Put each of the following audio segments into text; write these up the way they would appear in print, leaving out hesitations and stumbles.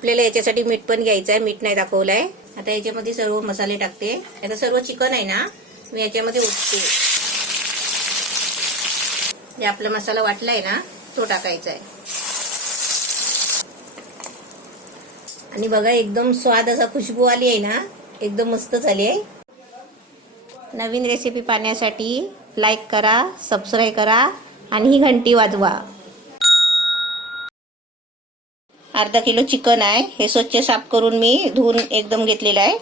आपल्याला याच्यासाठी मीठ पण घ्यायचं आहे, मीठ नाही दाखवलंय. आता याच्यामध्ये सर्व मसाले टाकते. आता सर्व चिकन आहे ना मी याच्यामध्ये ओतते. जे आपला मसाला वाटलाय ना तो टाकायचा आहे. आणि बघा एकदम स्वाद असा खुशबू आली आहे ना, एकदम मस्त झाली आहे. नवीन रेसिपी पाहण्यासाठी लाईक करा, सबस्क्राईब करा आणि ही घंटी वाजवा. अर्धा किलो चिकन आहे. हे स्वच्छ साफ करून मी धुवून एकदम घेतलेलं आहे.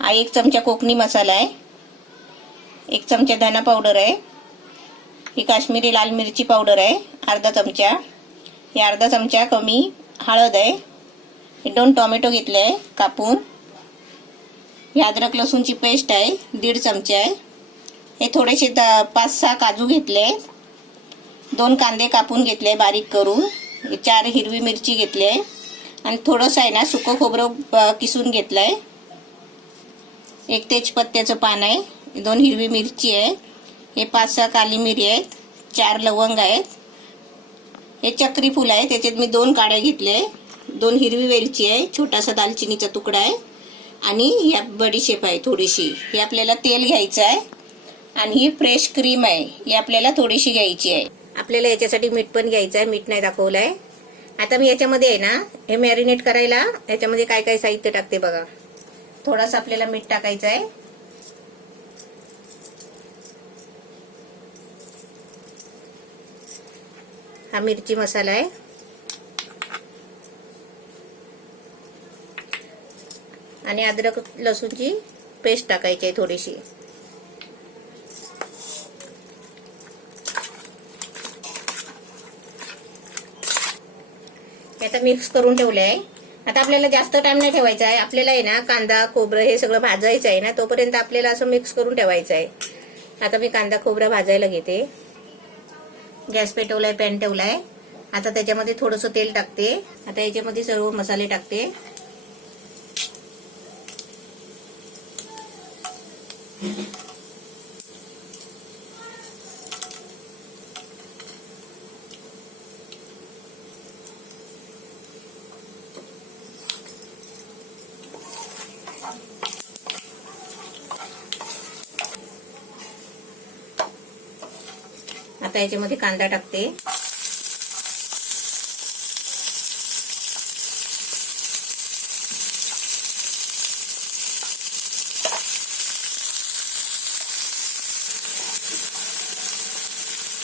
हा 1 चमचा कोकणी मसाला आहे. 1 चमचा धना पावडर आहे. ही काश्मीरी लाल मिरची पावडर आहे अर्धा चमचा. हे अर्धा चमचा कमी हळद आहे. हे 2 टोमॅटो घेतले आहे कापून. ही अद्रक लसूणची पेस्ट आहे 1.5 चमचा आहे. हे थोडेसे 5-6 काजू घेतले. 2 कांदे कापून घेतले बारीक करून. 4 हिरवी मिरची घेतली आहे आणि थोडंसं आहे ना सुकं खोबरं किसून घेतलं आहे. 1 तेजपत्त्याचं पान आहे. 2 हिरवी मिरची आहे. हे 5-6 काली मिरी आहेत. 4 लवंग आहेत. हे चक्री फूल आहे, त्याच्यात मी 2 काड्या घेतले. 2 हिरवी वेलची आहे. छोटासा दालचिनीचा तुकडा आहे आणि या बडीशेप आहे थोडीशी. हे आपल्याला तेल घ्यायचं आहे आणि ही फ्रेश क्रीम आहे, ही आपल्याला थोडीशी घ्यायची आहे. आपल्याला याच्यासाठी मीठ पण घ्यायचं आहे, मीठ नाही दाखवलंय. आता मी याच्यामध्ये आहे ना हे मॅरिनेट करायला याच्यामध्ये काय काय साहित्य टाकते बघा. थोडंसं आपल्याला मीठ टाकायचं आहे. हा मिरची मसाला आहे. आणि अद्रक लसूणची पेस्ट टाकायची आहे थोडीशी. आता मिक्स करून ठेवले आहे. आता आपल्याला जास्त टाइम नाही ठेवायचा आहे. आपल्याला आहे ना कांदा खोबरं हे सगळं भाजायचं आहे ना, तोपर्यंत आपल्याला असं मिक्स करून ठेवायचं आहे. आता मी कांदा खोबरा भाजायला घेते. गॅस पेटवलाय, पॅन ठेवलाय. आता त्याच्यामध्ये थोडंसं तेल टाकते. आता याच्यामध्ये सर्व मसाले टाकते. आता याच्यामध्ये कांदा टाकते.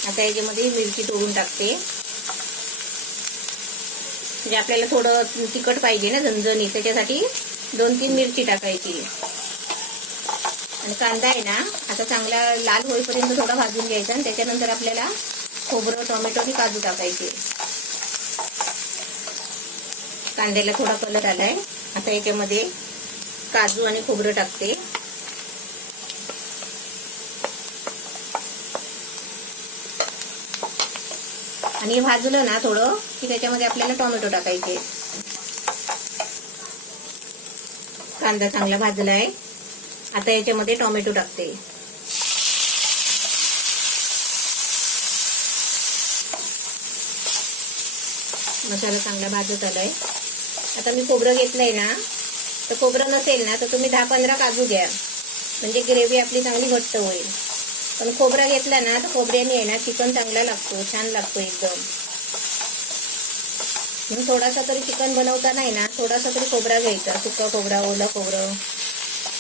आता याच्यामध्ये मिरची तोडून टाकते. म्हणजे आपल्याला थोडं तिखट पाहिजे ना झणझणी, त्याच्यासाठी 2-3 मिरची टाकायची. आणि कांदा आहे ना आता चांगला लाल होईपर्यंत थोडा भाजून घ्यायचा आणि त्याच्यानंतर आपल्याला खोबरं, टोमॅटो आणि काजू टाकायचे. कांद्याला थोडा कलर आलाय. आता याच्यामध्ये काजू आणि खोबरं टाकते. आणि भाजलं ना थोडं की त्याच्यामध्ये आपल्याला टोमॅटो टाकायचे. कांदा चांगला भाजलाय. आता याच्यामध्ये टोमॅटो टाकते. मसाला चांगला भाजत आलाय. आता मी खोबरं घेतलंय ना, तर खोबरं नसेल ना तर तुम्ही 10-15 काजू घ्या, म्हणजे ग्रेव्ही आपली चांगली घट्ट होईल. पण खोबरा घेतला ना तर खोबऱ्याने आहे ना चिकन चांगला लागतो, छान लागतो एकदम. म्हणून थोडासा तरी चिकन बनवताना आहे ना थोडासा तरी खोबरा घ्यायचा. सुका खोबरा, ओला खोबरं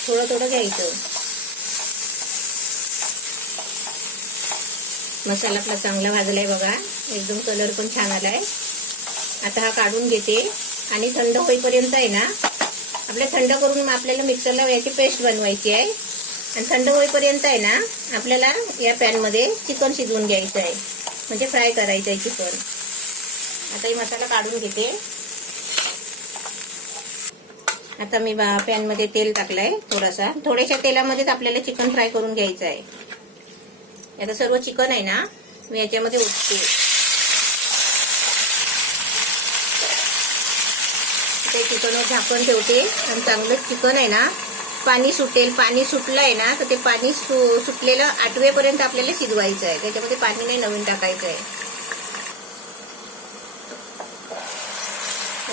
थोडं थोडं घ्यायचं. मसाला आपला चांगला भाजलाय बघा, एकदम कलर पण छान आलाय. आता हा काढून घेते आणि थंड होईपर्यंत आहे ना आपल्या थंड करून आपल्याला मिक्सरला याची पेस्ट बनवायची आहे. आणि थंड होईपर्यंत आहे ना आपल्याला या पॅनमध्ये चिकन शिजवून घ्यायचं आहे, म्हणजे फ्राय करायचं आहे चिकन. आता ही मसाला काढून घेते. आता मी पॅनमध्ये तेल टाकलंय थोड्याशा तेलामध्येच आपल्याला चिकन फ्राय करून घ्यायचं आहे. आता सर्व चिकन आहे ना मी याच्यामध्ये ओतते. ते चिकनवर झाकण ठेवते आणि चांगलं चिकन आहे ना पाणी सुटेल. पाणी सुटलं आहे ना तर ते पाणी सुटलेलं आटवेपर्यंत आपल्याला शिजवायचं आहे. त्याच्यामध्ये पाणी नाही नवीन टाकायचं आहे.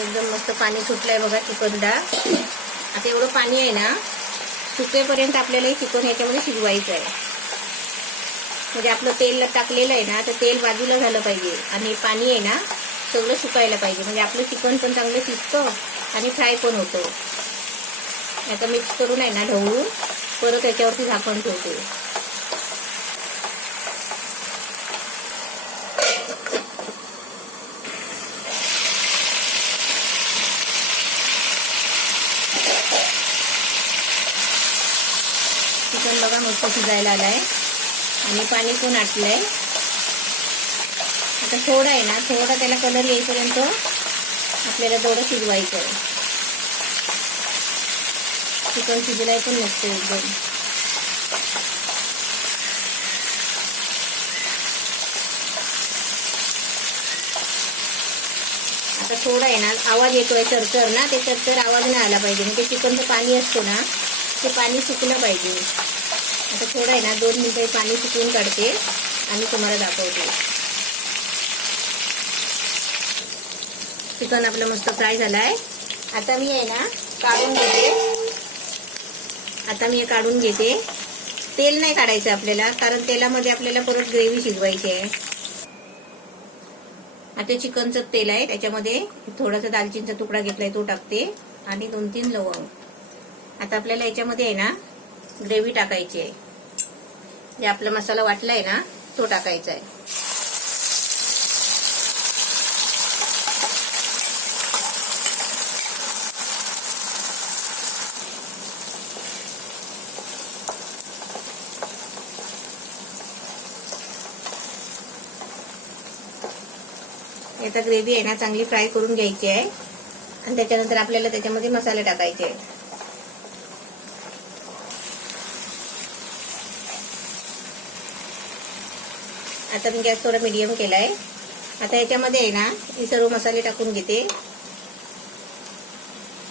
एकदम मस्त पाणी सुटलंय बघा चिकन डाळ. आता एवढं पाणी आहे ना, सुकेपर्यंत आपल्याला हे चिकन याच्यामध्ये शिजवायचं आहे. म्हणजे आपलं तेल टाकलेलं आहे ना, तर तेल बाजूला झालं पाहिजे आणि पाणी आहे ना सगळं सुकायला पाहिजे. म्हणजे आपलं चिकन पण चांगलं शिजतं आणि फ्राय पण होतं. आता मिक्स करून आहे ना ढवळून परत याच्यावरती झाकण ठेवते. चिकन बघा मस्त शिजायला आलाय आणि पाणी पण आटलंय. आता थोडा आहे ना, थोडा त्याला कलर येईपर्यंत आपल्याला थोडं शिजवायचं आहे. चिकन शिजलाय पण मस्त एकदम. आता थोडा आहे ना आवाज येतोय चरचर ना, ते चरचर आवाज नाही आला पाहिजे. म्हणजे चिकनचं पाणी असतं ना, ते पाणी सुकलं पाहिजे. आता थोडं आहे ना 2 मिनिटं पाणी सुकवून काढते आणि तुम्हाला दाखवते. चिकन आपलं मस्त फ्राय झालाय. आता मी आहे ना काढून घेते. आता मी हे काढून घेते. तेल नाही काढायचं आपल्याला, कारण तेलामध्ये आपल्याला परत ग्रेव्ही शिजवायची आहे. आता चिकनचं तेल आहे, त्याच्यामध्ये थोडासा दालचिनीचा तुकडा घेतलाय तो टाकते आणि 2-3 लवंग. आता आपल्याला याच्यामध्ये आहे ना ग्रेव्ही टाकायची आहे. जे आपला मसाला वाटलाय ना तो टाकायचा आहे. आता ग्रेव्ही आहे ना चांगली फ्राय करून घ्यायची आहे आणि त्याच्यानंतर आपल्याला त्याच्यामध्ये मसाले टाकायचे आहेत. आता मी गॅस थोडा मीडियम केलाय. आता याच्यामध्ये आहे ना हे सर्व मसाले टाकून घेते.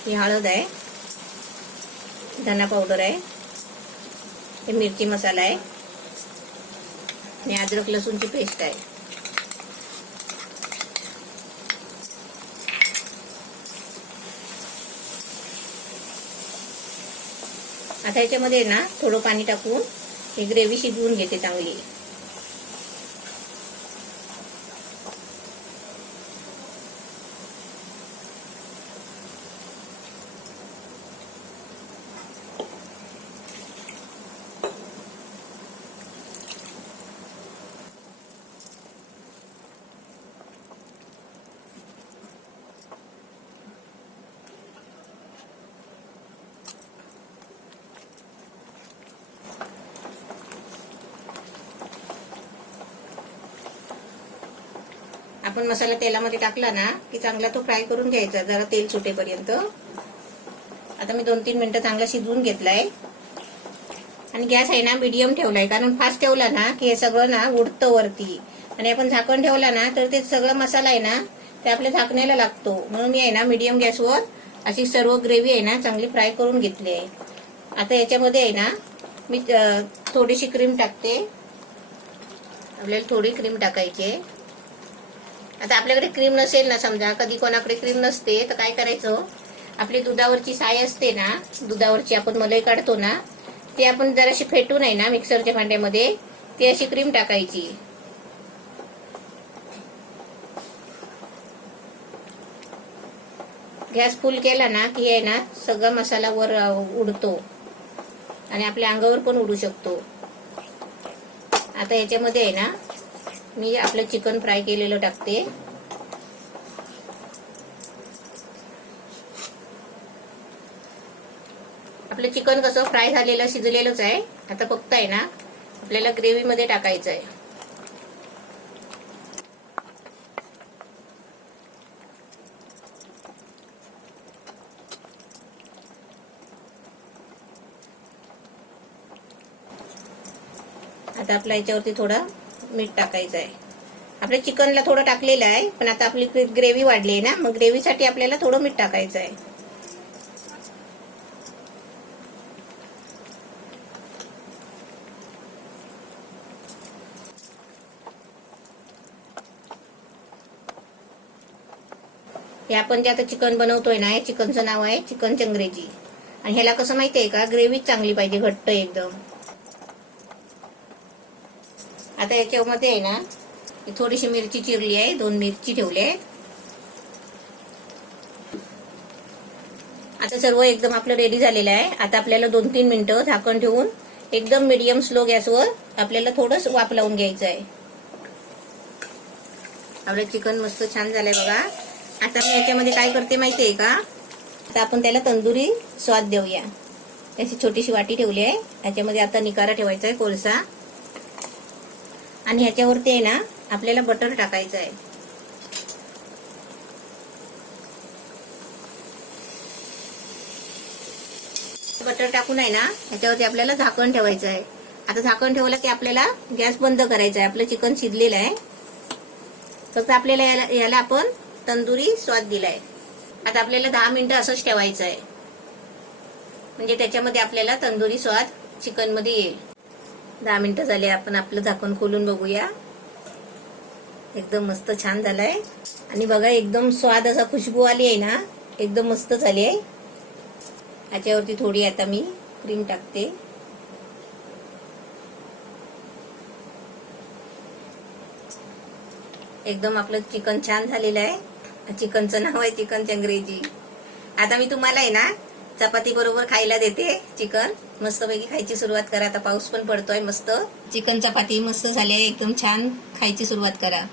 ही हळद आहे, धना पावडर आहे, हे मिरची मसाला आहे आणि अद्रक लसूणची पेस्ट आहे. आता याच्यामध्ये ना थोडं पाणी टाकून ही ग्रेव्ही शिजवून घेते चांगली. आपण मसाला तेलामध्ये टाकला ना की चांगला तो फ्राय करून घ्यायचा जरा तेल सुटेपर्यंत. आता मी 2-3 मिनिटं चांगला शिजवून घेतलाय आणि गॅस आहे ना मीडियम ठेवलाय, कारण फास्ट ठेवला ना की हे सगळं ना उडतं वरती आणि आपण झाकण ठेवला ना तर ते सगळं मसाला आहे ना ते आपल्या झाकण्याला लागतो. म्हणून मी आहे ना मीडियम गॅसवर अशी सर्व ग्रेव्ही आहे ना चांगली फ्राय करून घेतली आहे. आता याच्यामध्ये आहे ना मी थोडीशी क्रीम टाकते. आपल्याला थोडी क्रीम टाकायची आहे. आता आपल्याकडे क्रीम नसेल ना, समजा कधी कोणाकडे क्रीम नसते तर काय करायचं, आपली दुधावरची साय असते ना, दुधावरची आपण मलाई काढतो ना, ती आपण जराशी फेटून आहे ना मिक्सरच्या भांड्यामध्ये ती अशी क्रीम टाकायची. गॅस फुल केला ना की आहे ना सगळा मसाला वर उडतो आणि आपल्या अंगावर पण उडू शकतो. आता याच्यामध्ये आहे ना मी आपलं चिकन फ्राय केलेलं टाकते. आपलं चिकन कसं फ्राय झालेलं शिजलेलंच आहे. आता फक्त आहे ना आपल्याला ग्रेव्ही मध्ये टाकायचं आहे. आता आपल्या याच्यावरती थोडं मीठ टाकायचं आहे. आपल्या चिकनला थोडं टाकलेलं आहे, पण आता आपली ग्रेव्ही वाढली आहे ना, मग ग्रेव्हीसाठी आपल्याला थोडं मीठ टाकायचं आहे. हे आपण जे आता चिकन बनवतोय ना, या चिकनचं नाव आहे चिकन चंगरेजी. आणि ह्याला कसं माहिती आहे का, ग्रेव्ही चांगली पाहिजे, घट्ट एकदम. आता याच्यामध्ये आहे ना, थोडीशी मिरची चिरली आहे, 2 मिरची ठेवली आहे. आता सर्व एकदम आपलं रेडी झालेलं आहे. आता आपल्याला 2-3 मिनिटं झाकण ठेवून एकदम मीडियम स्लो गॅसवर आपल्याला थोडंसं वाफ लावून घ्यायचं आहे. आपलं चिकन मस्त छान झालंय बघा. आता मी याच्यामध्ये काय करते माहितीये का, आता आपण त्याला तंदुरी स्वाद देऊया. त्याची छोटीशी वाटी ठेवली आहे. याच्यामध्ये आता निकारा ठेवायचा आहे, कोळसा. आणि ह्याच्यावरती आहे ना, आपल्याला बटर टाकायचं आहे. बटर टाकून आहे ना, ह्याच्यावरती आपल्याला झाकण ठेवायचं आहे. आता झाकण ठेवलं की आपल्याला गॅस बंद करायचा आहे. आपलं चिकन शिजलेलं आहे. फक्त आपल्याला याला आपण तंदुरी स्वाद दिलाय. आता आपल्याला 10 मिनिटं असंच ठेवायचं आहे, म्हणजे त्याच्यामध्ये आपल्याला तंदुरी स्वाद चिकन मध्ये येईल. 10 मिनिटं झाले. आपण आपलं झाकण खोलून बघूया. एकदम मस्त छान झालंय. आणि बघा एकदम स्वाद असा खुशबू आली आहे ना, एकदम मस्त झाली आहे. याच्यावरती थोडी आता मी क्रीम टाकते. एकदम आपलं चिकन छान झालेलं आहे. चिकनचं नाव आहे चिकन चंगरेजी. आता मी तुम्हाला आहे ना, चपाती बरोबर खायला देते चिकन. मस्तपैकी खायची सुरुवात करा. आता पाऊस पण पडतोय मस्त. चिकन चपाती मस्त झाली आहे, एकदम छान. खायची सुरुवात करा.